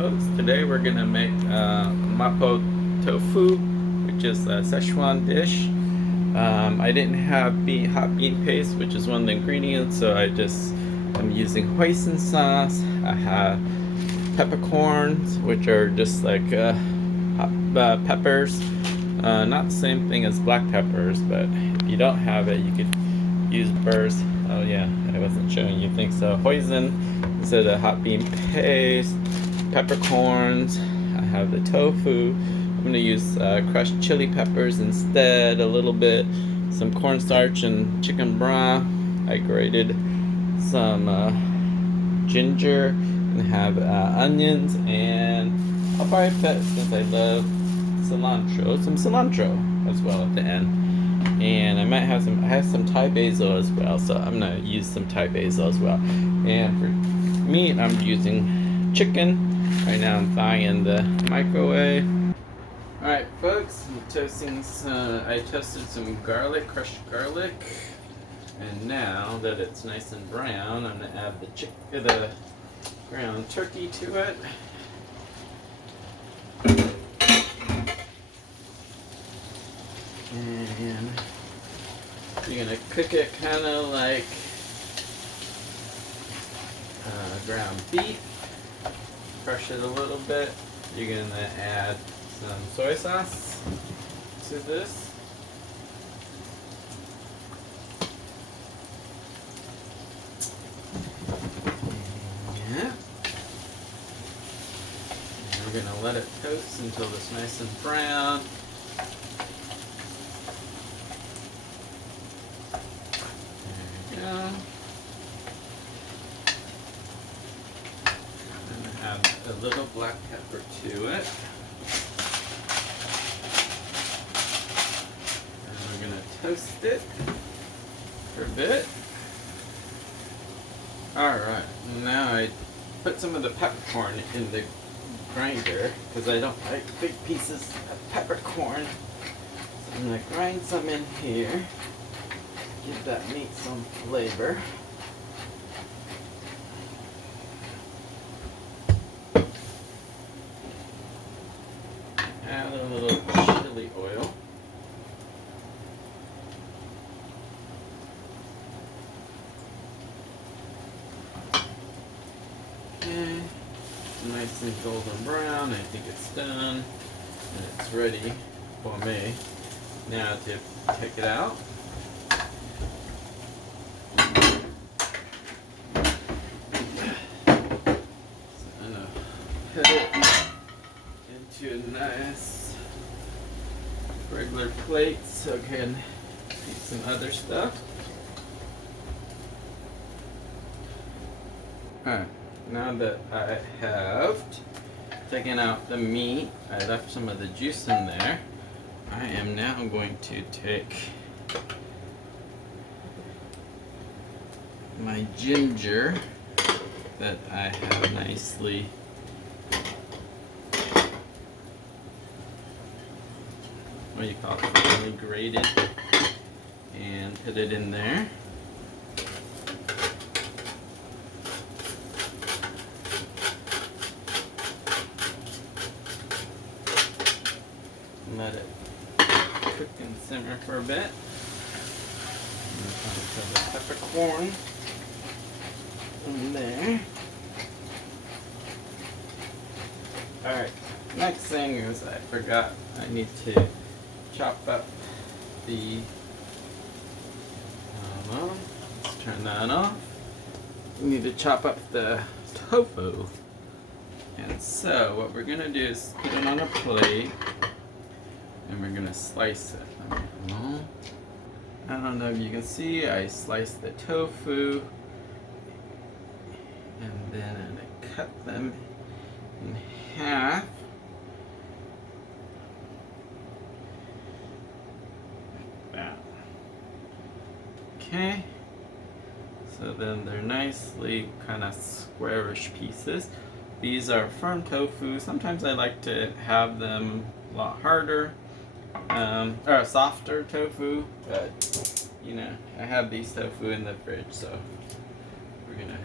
folks. Today we're gonna make MopaTofu, which is a Szechuan dish. I didn't have hot bean paste, which is one of the ingredients, so I'm using hoisin sauce. I have peppercorns, which are just like hot peppers. Not the same thing as black peppers, but if you don't have it, you could use burrs. Oh yeah, I wasn't showing you things. So hoisin instead of hot bean paste, peppercorns. I have the tofu. I'm gonna use crushed chili peppers instead, a little bit, some cornstarch and chicken broth. I grated some ginger and have onions, and I'll probably put, since I love cilantro, some cilantro as well at the end. And I have some Thai basil as well, so I'm gonna use some Thai basil as well. And for meat, I'm using chicken. Right now I'm thawing in the microwave. Alright folks, I toasted some garlic, crushed garlic. And now that it's nice and brown, I'm gonna add the ground turkey to it. And you're gonna cook it kind of like ground beef. Crush it a little bit. You're gonna add some soy sauce to this. Yeah. And we're gonna let it toast until it's nice and brown. Add a little black pepper to it. And we're going to toast it for a bit. Alright, now I put some of the peppercorn in the grinder because I don't like big pieces of peppercorn. So I'm going to grind some in here. Give that meat some flavor. Add a little chili oil. Okay, nice and golden brown. I think it's done, and it's ready for me. Now to take it out. Put it into a nice regular plate so I can eat some other stuff. Alright, now that I have taken out the meat, I left some of the juice in there. I am now going to take my ginger that I have nicely finely grated, and put it in there. Let it cook and simmer for a bit. And put the peppercorn in there. Alright, next thing is I forgot I need to chop up let's turn that off. We need to chop up the tofu. And so what we're gonna do is put it on a plate and we're gonna slice it. I don't know if you can see, I sliced the tofu and then I cut them in half. Okay, so then they're nicely kind of squarish pieces. These are firm tofu. Sometimes I like to have them a lot harder, or softer tofu, but you know, I have these tofu in the fridge, so we're gonna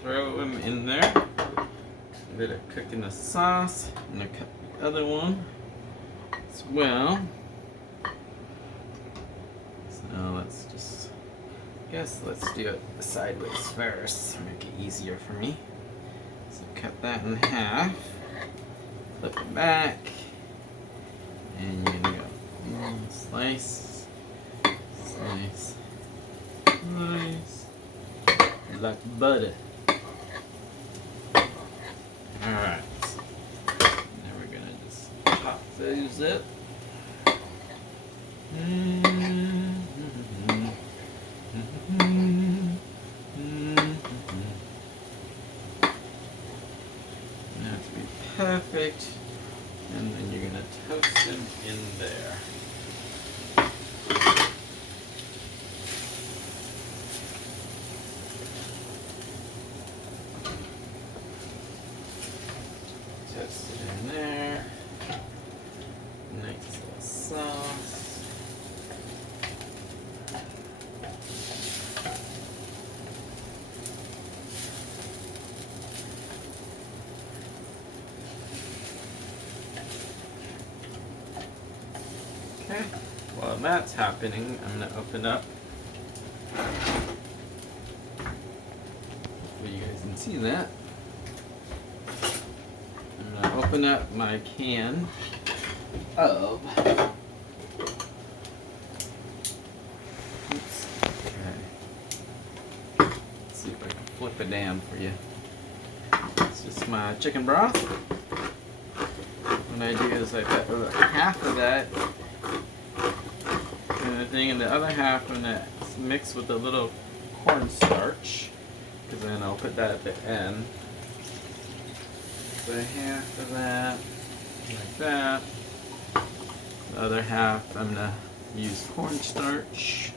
throw them in there. Let it cook in the sauce. I'm gonna cut the other one as well. So let's do it sideways first. Make it easier for me. So cut that in half. Flip it back. And you're gonna go slice, slice, slice, like butter. Alright. Now we're gonna just pop those up. That to be perfect. And then you're gonna toast them in there. Toast it in there. Nice little sauce. Okay, while that's happening, I'm going to open up. Hopefully you guys can see that. I'm going to open up my can of. Oops. Okay. Let's see if I can flip it down for you. It's just my chicken broth. What I do is I put about half of that in the thing, and the other half I'm going to mix with a little cornstarch, because then I'll put that at the end. So half of that, like that. The other half I'm going to use cornstarch.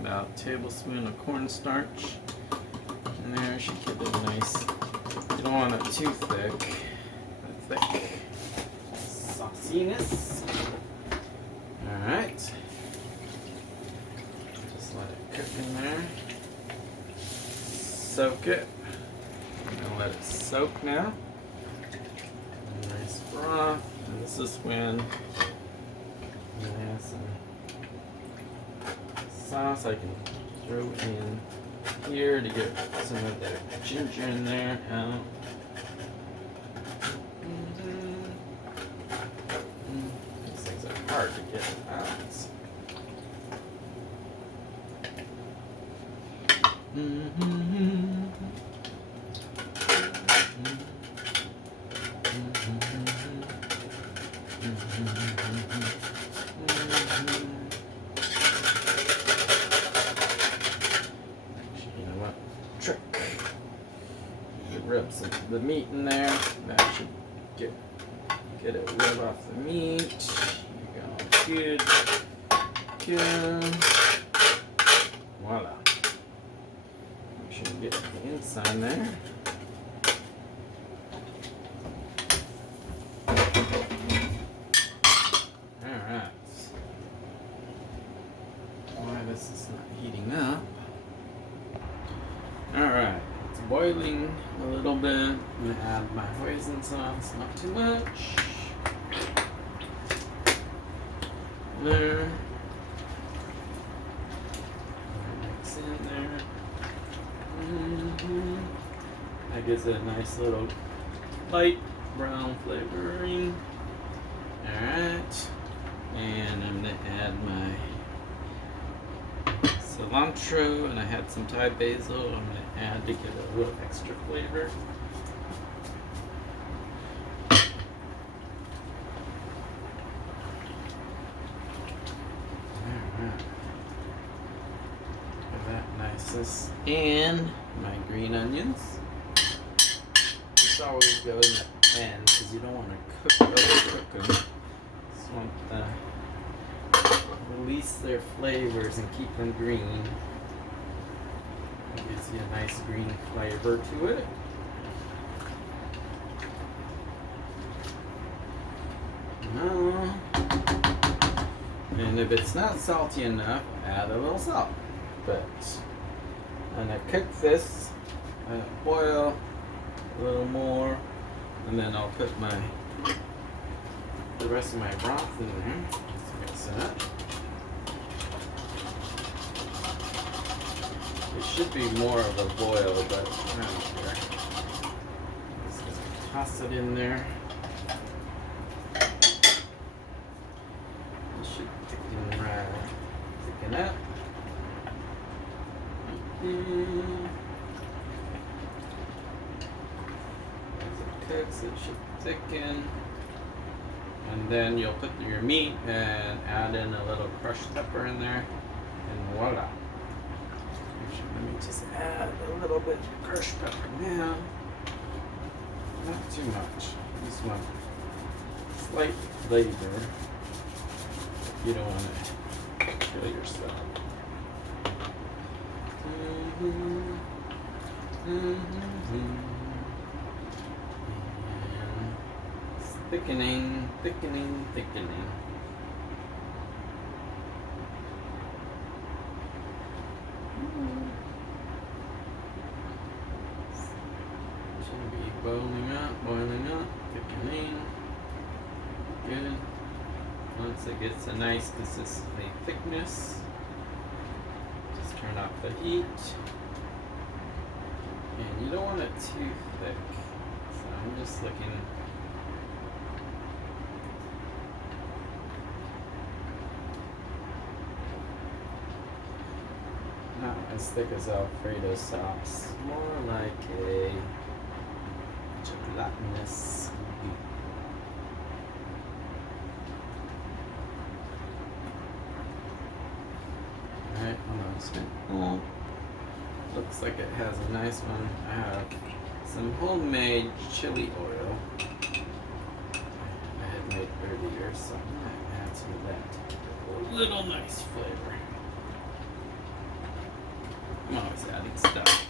About a tablespoon of cornstarch. And there should get it nice. You don't want it too thick. Thick sauciness. Alright. Just let it cook in there. Soak it. I'm going to let it soak now. Nice broth. And this is when you have some sauce I can throw in here to get some of the ginger in there out. These things are hard to get out. Trick. You rub some of the meat in there. That should get it rub off the meat. Here you go. Good. Voila. Make sure you get the inside there. Alright. Why this is not heating up. Alright, it's boiling a little bit. I'm going to add my hoisin sauce, not too much. There. Mix in there. That gives it a nice little light brown flavoring. Alright. And I'm going to add my cilantro, and I had some Thai basil I'm going to add to give it a little extra flavor. Alright. Give that niceness. And my green onions. This always go in the end because you don't want to overcook them. Just want to release their flavors and keep them green. It gives you a nice green flavor to it. And if it's not salty enough, add a little salt. But when I cook this, I boil a little more, and then I'll put the rest of my broth in there. Let's mix it up. It should be more of a boil, but I don't care. Let's just toss it in there. It should thicken up. As it cooks, it should thicken. And then you'll put your meat and add in a little crushed pepper in there, and voila. Actually, let me just add a little bit of crushed pepper now. Not too much. Just want slight flavor. You don't want to kill yourself. And it's thickening. Should be boiling up, thickening. Good. Once it gets a nice consistent thickness, just turn off the heat. And you don't want it too thick. So I'm just looking. Not as thick as Alfredo sauce. More like a gelatinous. Alright, almost. Oh, looks like it has a nice one. I have some homemade chili oil I had made earlier, so I'm going to add some of that. A little nice flavor. I'm always adding stuff.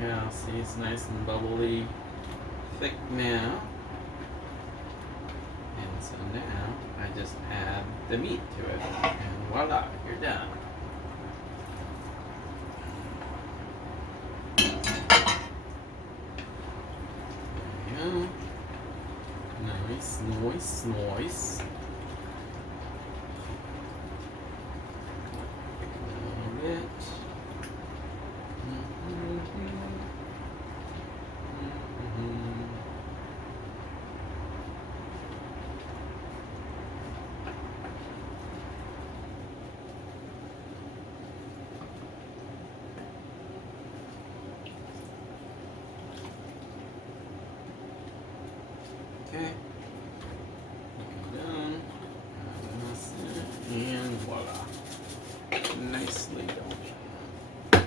Now, see, it's nice and bubbly, thick now. And so now I just add the meat to it, and voila, you're done. There you go. Nice. A little bit. Okay. Done. And voila. Nicely done.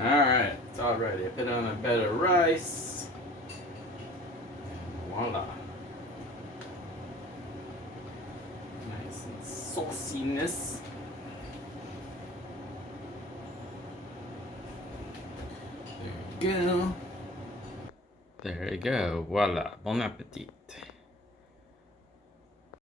Alright, it's all ready. I put on a bed of rice. And voila. Nice and sauciness. There you go. There you go. Voila. Bon appetit.